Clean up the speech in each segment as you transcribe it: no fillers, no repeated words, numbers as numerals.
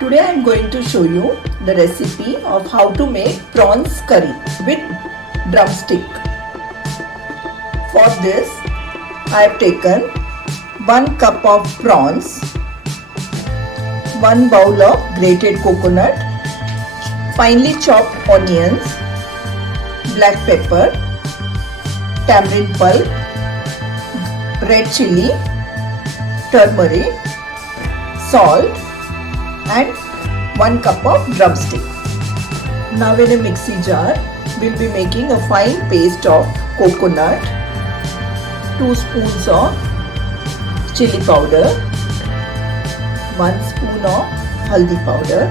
Today I am going to show you the recipe of how to make prawns curry with drumstick. For this I have taken 1 cup of prawns, 1 bowl of grated coconut, finely chopped onions, black pepper, tamarind pulp, red chili, turmeric, salt and 1 cup of drumstick. Now in a mixie jar, we'll be making a fine paste of coconut, 2 spoons of chili powder, 1 spoon of haldi powder,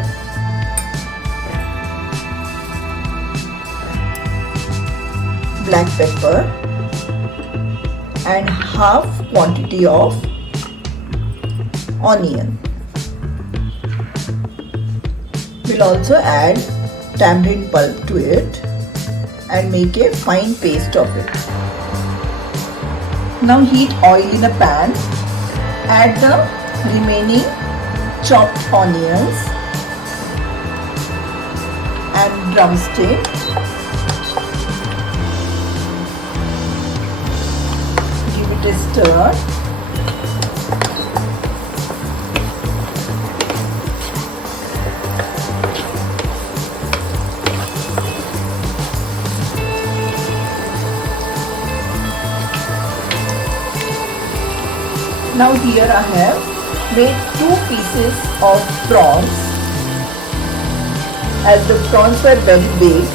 black pepper and half quantity of onion. We'll also add tamarind pulp to it and make a fine paste of it. Now heat oil in a pan, add the remaining chopped onions and drumstick. Give it a stir. Now here I have made 2 pieces of prawns, as the prawns were very big.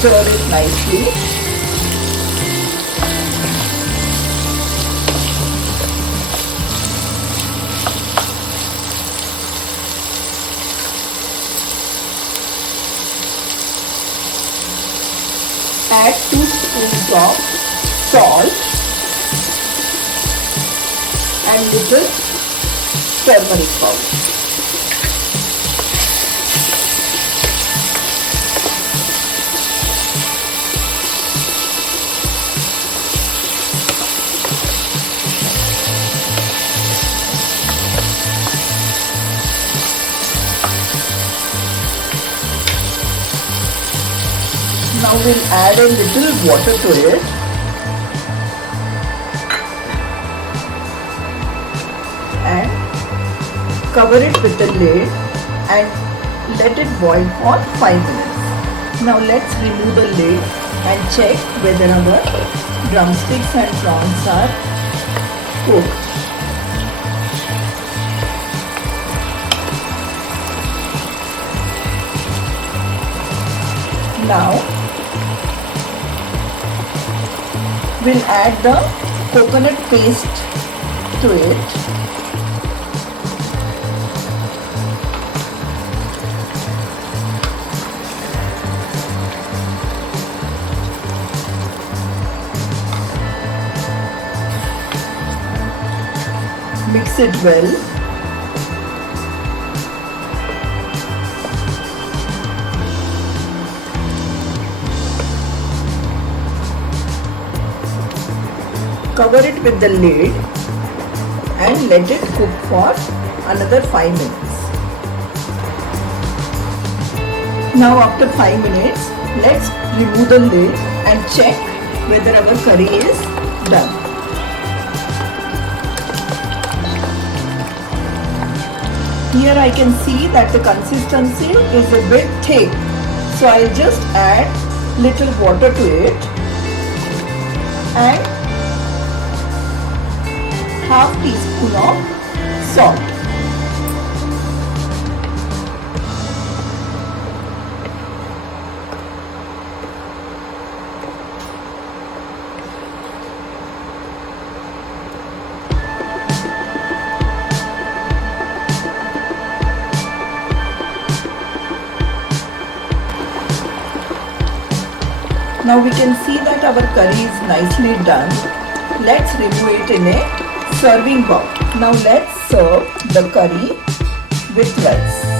Stir it nicely. Add 2 spoons of salt and little turmeric powder. Now we'll add a little water to it and cover it with the lid and let it boil for 5 minutes. Now let's remove the lid and check whether our drumsticks and prawns are cooked. Now we'll add the coconut paste to it. Mix it well. Cover it with the lid and let it cook for another 5 minutes. Now after 5 minutes, let's remove the lid and check whether our curry is done. Here I can see that the consistency is a bit thick, so I'll just add little water to it and half teaspoon of salt. Now we can see that our curry is nicely done. Let's remove it in a serving bowl. Now let's serve the curry with rice.